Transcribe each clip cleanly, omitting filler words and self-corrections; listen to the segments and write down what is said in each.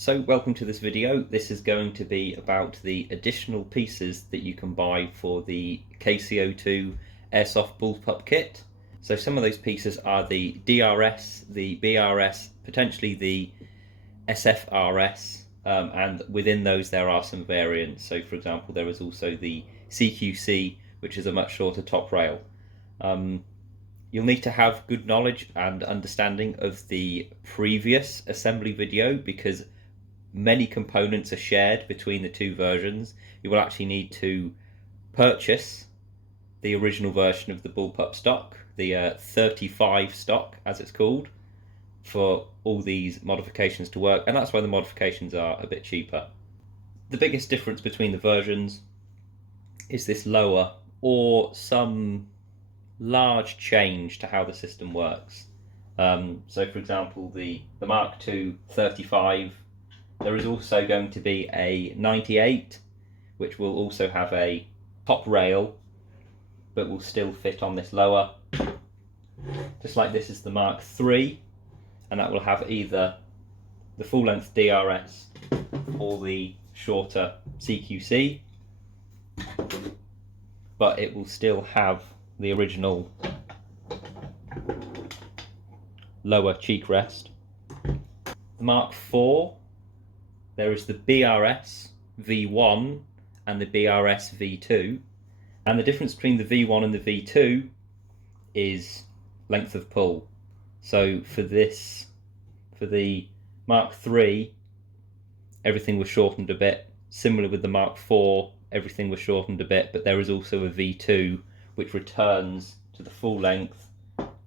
So welcome to this video. This is going to be about the additional pieces that you can buy for the KC-02 Airsoft bullpup kit. So some of those pieces are the DRS, the BRS, potentially the SFRS, and within those there are some variants. So for example, there is also the CQC, which is a much shorter top rail. You'll need to have good knowledge and understanding of the previous assembly video because many components are shared between the two versions. You will actually need to purchase the original version of the bullpup stock, the 35 stock as it's called, for all these modifications to work, and that's why the modifications are a bit cheaper. The biggest difference between the versions is this lower or some large change to how the system works. So for example, the Mark II 35, there is also going to be a 98, which will also have a top rail, but will still fit on this lower. Just like this is the Mark III, and that will have either the full length DRS or the shorter CQC, but it will still have the original lower cheek rest. The Mark IV, there is the BRS V1 and the BRS V2, and the difference between the V1 and the V2 is length of pull. So for the Mark III, everything was shortened a bit. Similar with the Mark IV, everything was shortened a bit, but there is also a V2 which returns to the full length.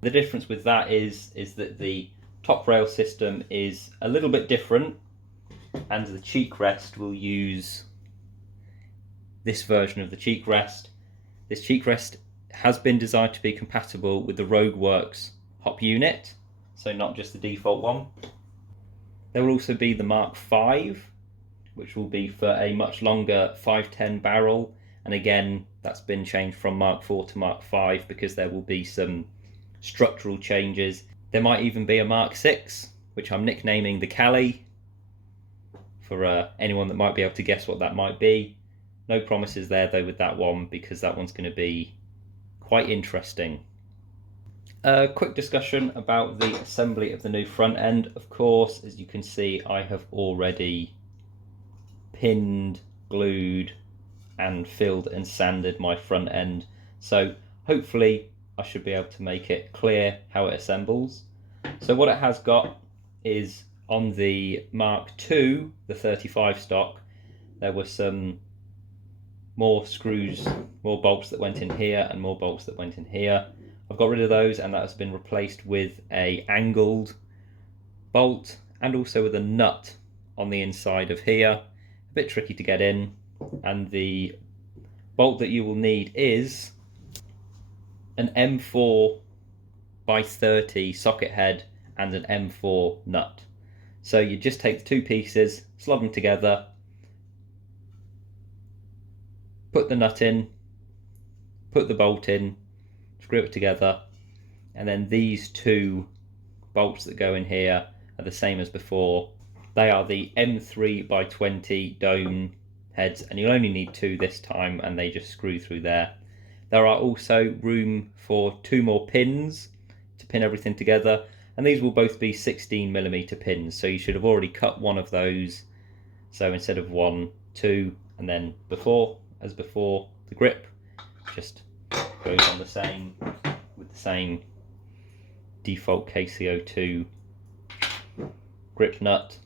The difference with that is that the top rail system is a little bit different, and the cheek rest will use this version of the cheek rest. This cheek rest has been designed to be compatible with the Rogueworks hop unit, so not just the default one. There will also be the Mark V, which will be for a much longer 510 barrel, and again that's been changed from Mark IV to Mark V because there will be some structural changes. There might even be a Mark VI, which I'm nicknaming the Cali, for anyone that might be able to guess what that might be. No promises there though with that one, because that one's going to be quite interesting. A quick discussion about the assembly of the new front end. Of course, as you can see, I have already pinned, glued and filled and sanded my front end, so hopefully I should be able to make it clear how it assembles. So what it has got is, on the Mark II, the 35 stock, there were some more screws, more bolts that went in here and more bolts that went in here. I've got rid of those, and that has been replaced with a angled bolt and also with a nut on the inside of here. A bit tricky to get in, and the bolt that you will need is an M4 by 30 socket head and an M4 nut. So you just take the two pieces, slot them together, put the nut in, put the bolt in, screw it together, and then these two bolts that go in here are the same as before. They are the M3 by 20 dome heads, and you'll only need two this time, and they just screw through there. There are also room for two more pins to pin everything together, and these will both be 16mm pins, so you should have already cut one of those. So instead of 1, 2, and then as before, the grip just goes on the same, with the same default KC-02 grip nut.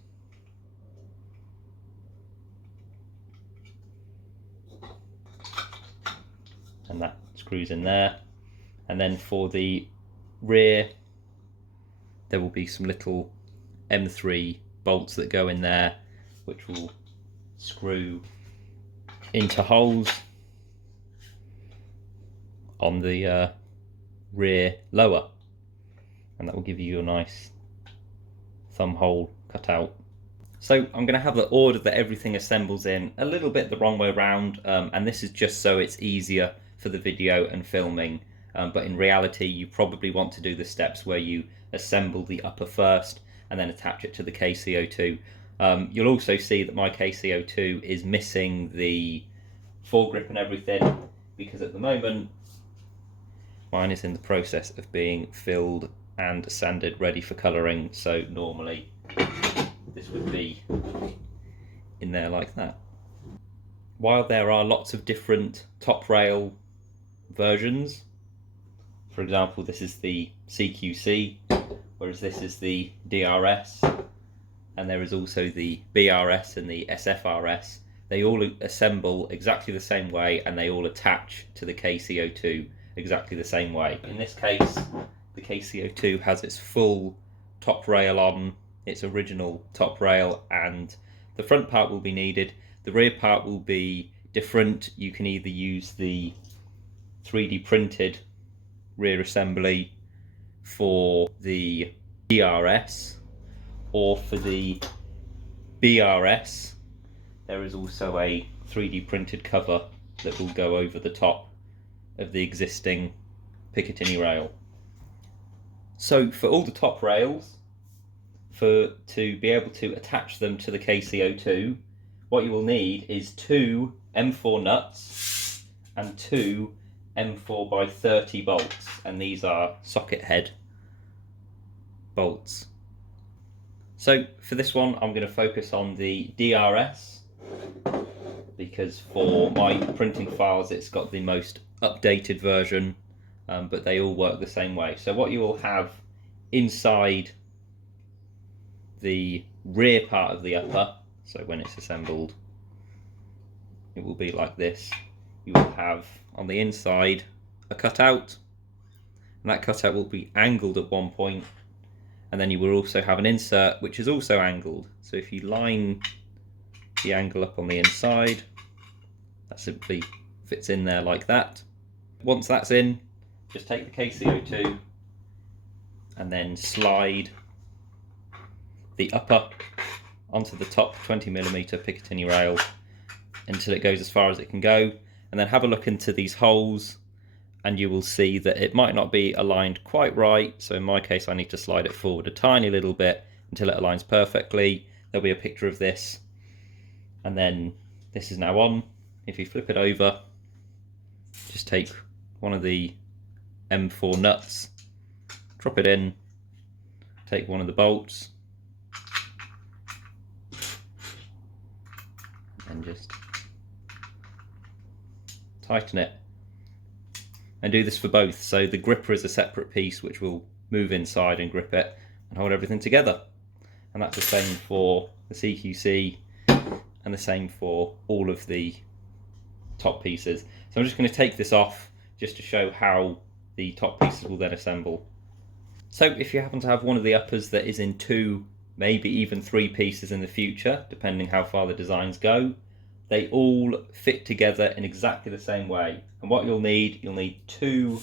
And that screws in there. And then for the rear, there will be some little M3 bolts that go in there, which will screw into holes on the rear lower, and that will give you a nice thumb hole cut out. So I'm going to have the order that everything assembles in a little bit the wrong way around, and this is just so it's easier for the video and filming, but in reality you probably want to do the steps where you assemble the upper first and then attach it to the KC-02. You'll also see that my KC-02 is missing the foregrip and everything, because at the moment mine is in the process of being filled and sanded ready for colouring, so normally this would be in there like that. While there are lots of different top rail versions, for example this is the CQC, whereas this is the DRS, and there is also the BRS and the SFRS, they all assemble exactly the same way and they all attach to the KC-02 exactly the same way. In this case, the KC-02 has its full top rail on, its original top rail, and the front part will be needed. The rear part will be different. You can either use the 3D printed rear assembly for the DRS, or for the BRS there is also a 3D printed cover that will go over the top of the existing Picatinny rail. So for all the top rails, to be able to attach them to the KC-02, what you will need is 2 M4 nuts and 2 M4x30 bolts, and these are socket head bolts. So for this one I'm going to focus on the DRS, because for my printing files it's got the most updated version, but they all work the same way. So what you will have inside the rear part of the upper, so when it's assembled it will be like this. You will have on the inside a cutout, and that cutout will be angled at one point, and then you will also have an insert which is also angled. So if you line the angle up on the inside, that simply fits in there like that. Once that's in, just take the KC-02 and then slide the upper onto the top 20mm Picatinny rail until it goes as far as it can go, and then have a look into these holes and you will see that it might not be aligned quite right. So in my case I need to slide it forward a tiny little bit until it aligns perfectly. There'll be a picture of this, and then this is now on. If you flip it over, just take one of the M4 nuts, drop it in, take one of the bolts, and just tighten it. And do this for both. So the gripper is a separate piece which will move inside and grip it and hold everything together. And that's the same for the CQC and the same for all of the top pieces. So I'm just going to take this off just to show how the top pieces will then assemble. So if you happen to have one of the uppers that is in 2, maybe even 3 pieces in the future, depending how far the designs go, they all fit together in exactly the same way. And what you'll need 2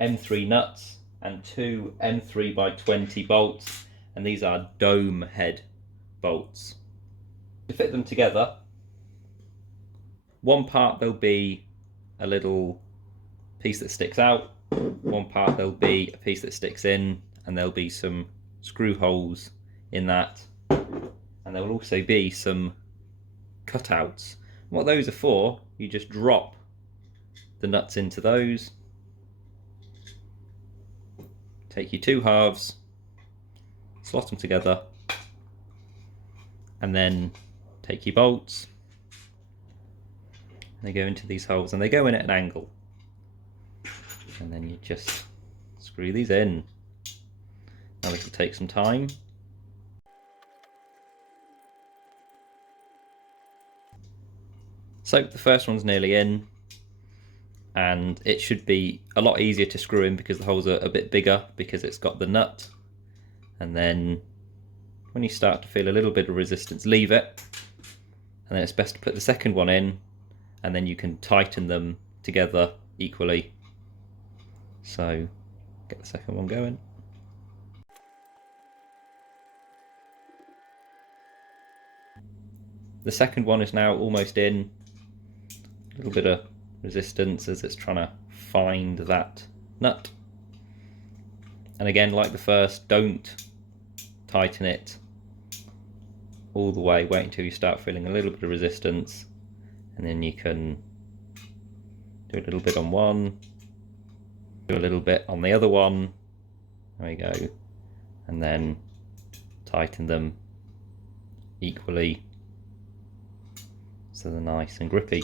M3 nuts and 2 M3x20 bolts, and these are dome head bolts. To fit them together, one part there'll be a little piece that sticks out, one part there'll be a piece that sticks in, and there'll be some screw holes in that, and there will also be some cutouts. What those are for, you just drop the nuts into those, take your 2 halves, slot them together, and then take your bolts. They go into these holes and they go in at an angle, and then you just screw these in. Now this will take some time. So the first one's nearly in, and it should be a lot easier to screw in because the holes are a bit bigger because it's got the nut. And then when you start to feel a little bit of resistance, leave it, and then it's best to put the second one in, and then you can tighten them together equally. So get the second one going. The second one is now almost in. A little bit of resistance as it's trying to find that nut. And again, like the first, don't tighten it all the way, wait until you start feeling a little bit of resistance, and then you can do a little bit on one, do a little bit on the other one, there we go, and then tighten them equally so they're nice and grippy.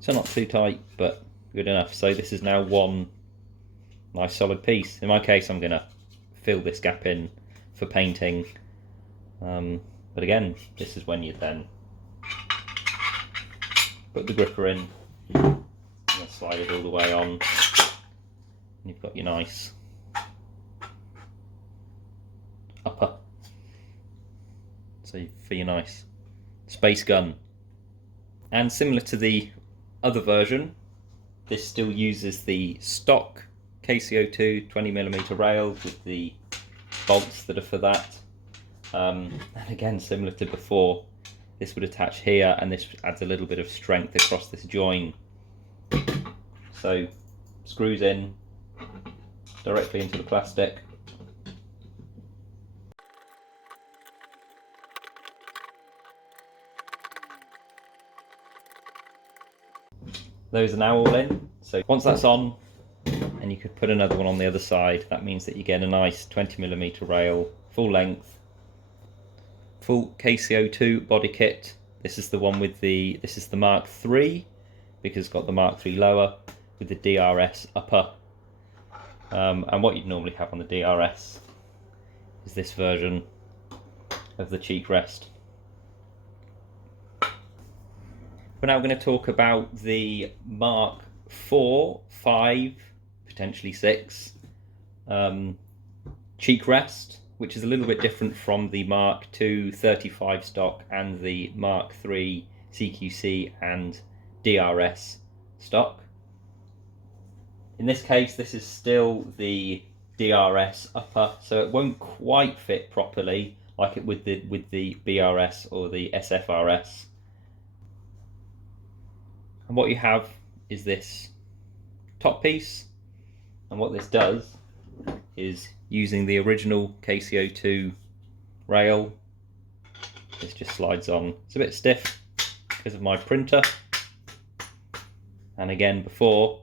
So not too tight, but good enough. So this is now one nice solid piece. In my case, I'm going to fill this gap in for painting. But again, this is when you then put the gripper in, and slide it all the way on, and you've got your nice upper. So for your nice space gun. And similar to the other version, this still uses the stock KC-02 20mm rail with the bolts that are for that. And again, similar to before, this would attach here, and this adds a little bit of strength across this join. So screws in directly into the plastic. Those are now all in. So once that's on, and you could put another one on the other side, that means that you get a nice 20mm rail, full length, full KC-02 body kit. This is the one with this is the Mark III, because it's got the Mark III lower with the DRS upper. And what you'd normally have on the DRS is this version of the Cheek Rest. We're now going to talk about the Mark 4, 5, potentially 6 Cheek Rest, which is a little bit different from the Mark II 35 stock and the Mark III CQC and DRS stock. In this case, this is still the DRS upper, so it won't quite fit properly like it would with the BRS or the SFRS. And what you have is this top piece, and what this does is, using the original KC-02 rail, this just slides on. It's a bit stiff because of my printer, and again before,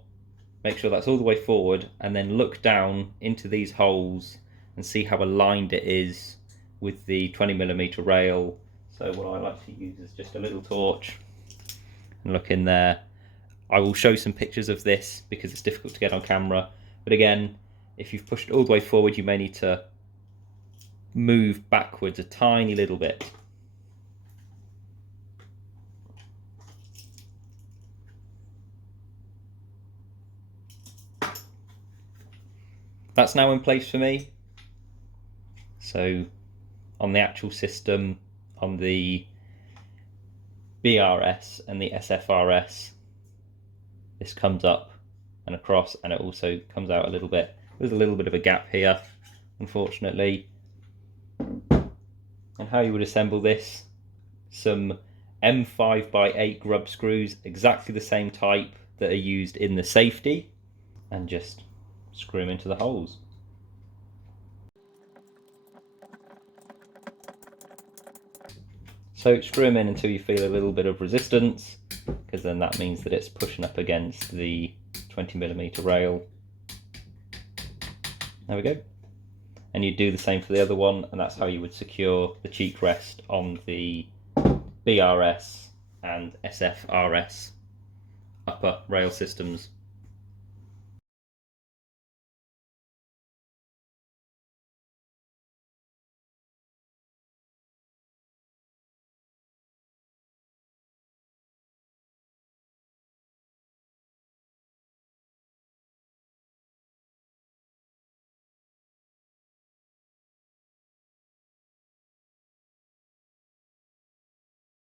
make sure that's all the way forward, and then look down into these holes and see how aligned it is with the 20mm rail. So what I like to use is just a little torch and look in there. I will show some pictures of this because it's difficult to get on camera, but again, if you've pushed it all the way forward, you may need to move backwards a tiny little bit. That's now in place for me. So on the actual system, on the BRS and the SFRS, this comes up and across, and it also comes out a little bit. There's a little bit of a gap here, unfortunately. And how you would assemble this: some M5x8 grub screws, exactly the same type that are used in the safety, and just screw them into the holes. So screw them in until you feel a little bit of resistance, because then that means that it's pushing up against the 20mm rail. There we go. And you do the same for the other one, and that's how you would secure the cheek rest on the BRS and SFRS upper rail systems.